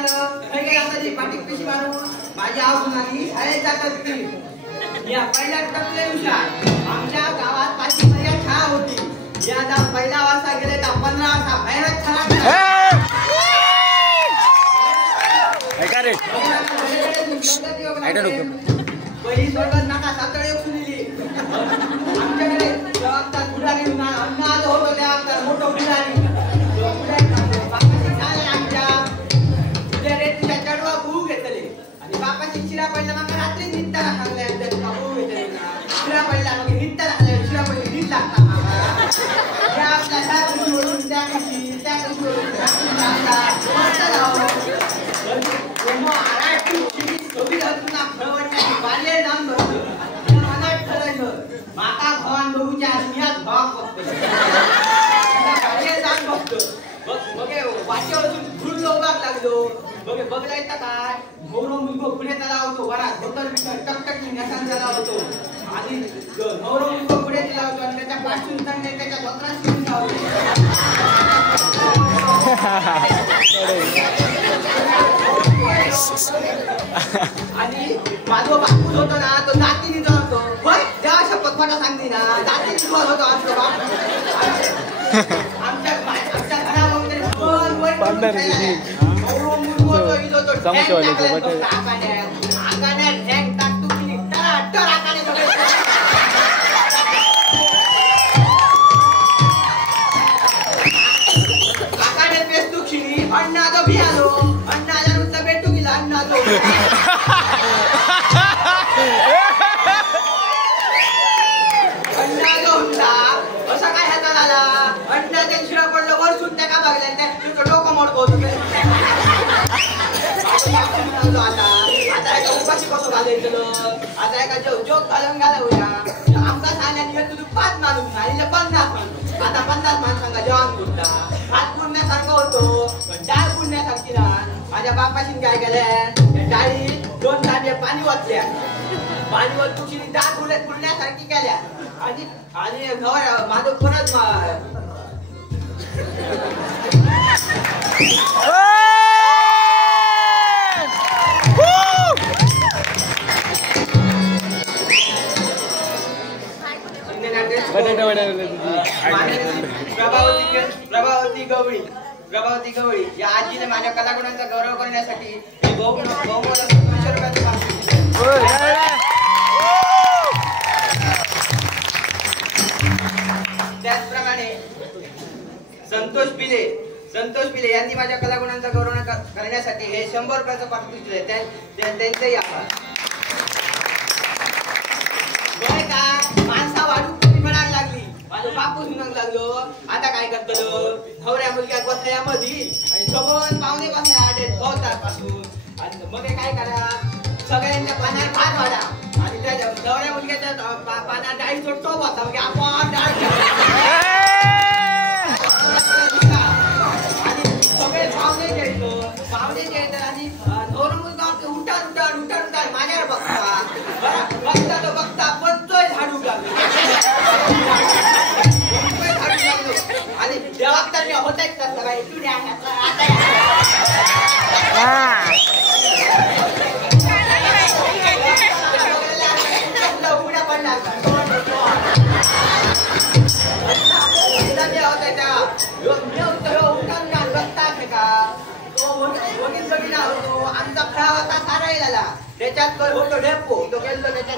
झालं काही काही आता ती पाठी पिशी मारून माझी आवडून आली शाळेत जातात ती या पहिल्या टपले हुशार आमच्या गावात 5 महिन्या शाळा होती या आता पहिला वाजता गेले तर 15 वाजता बाहेरच शाळा पहिली स्वर्गात नाका सातळे उचलली आमच्याकडे जबाबदार बुडाली अन्न आलं होतं त्या मोठं बुडाली बापाची शिरा पडला मग रात्री निघताना सांगले शिरा पडला मग निघताना सांगले शिरा पडली नीट लागता त्या आपल्या शाळेवरून त्या कशी माका भवन बघूच्या आत्म्यात भाग वाटेवरून लोकांक लागलो बघे बघला येता काय नवरो मुलगो पुढे त्याला होतो वरात होतर टकटक निघासान झाला होतो आणि नवरो मुलगो पुढे दिला होतो आणि त्याच्या पाठून सांगणे त्याच्या स्वतःच घेऊन जावं आणि माझो बापूच होतो ना तो जातीने जातो होय त्या शपथ मला सांगते ना जातीने होतो आमचा बाप आमच्या घरामध्ये अण्णाजो भी आलो अण्णाच्या नुसतं भेटू गेला अण्णाजो अण्णाजो हुंडा असा काय ह्याचा झाला अण्णाच्या शिरा पडलं वरसून त्या का बघल्या त्या डोकं मोडतो आता एका उपाशी कसं घालायचं आता एका जोक घालून घालवूया आमचा सांगण्याने तुझं 5 माणूस आणि 50 माणूस आता 50 माणसांना जेवण पुरता हात पुरण्यासारखं होतो पण डाळ पुरण्यासारखी ना माझ्या बापाशी काय केल्या डाळीत 2 तांबे पाणी वाचल्या पाणी वाचून डाळ पुरण्यासारखी केल्या आणि घर माझं परत प्रभावती गवळी या आजीने माझ्या कलागुणांचा गौरव करण्यासाठी त्याचप्रमाणे संतोष पिले यांनी माझ्या कलागुणांचा गौरव करण्यासाठी हे 100 रुपयाचं पारितोषिक दिले त्यांचेही आभार. माणसा वाढू म्हणायला लागली माझं बापू म्हणायला लागलो आता काय करतलो नवऱ्या मुलग्या बसल्या मध्ये आणि समोर पाहुणे बसल्या आले पासून आणि मग काय करा सगळ्यांच्या पाण्यात भात वाढा आणि त्या नवऱ्या मुलग्याच्या पाण्यात डाळी सोडतो बसा म्हणजे आपण डाळ आणि सगळे पाहुणे घ्यायचं आणि नवरा मुलगा उठा माझ्यावर बघता बघतोय झाडू आणि देवाक्तांनी होत आहेत का सगळ्या उघड्या पडला आमचा खरा होता सारायला त्याच्यात होतो ढेपो तो गेलो त्याच्या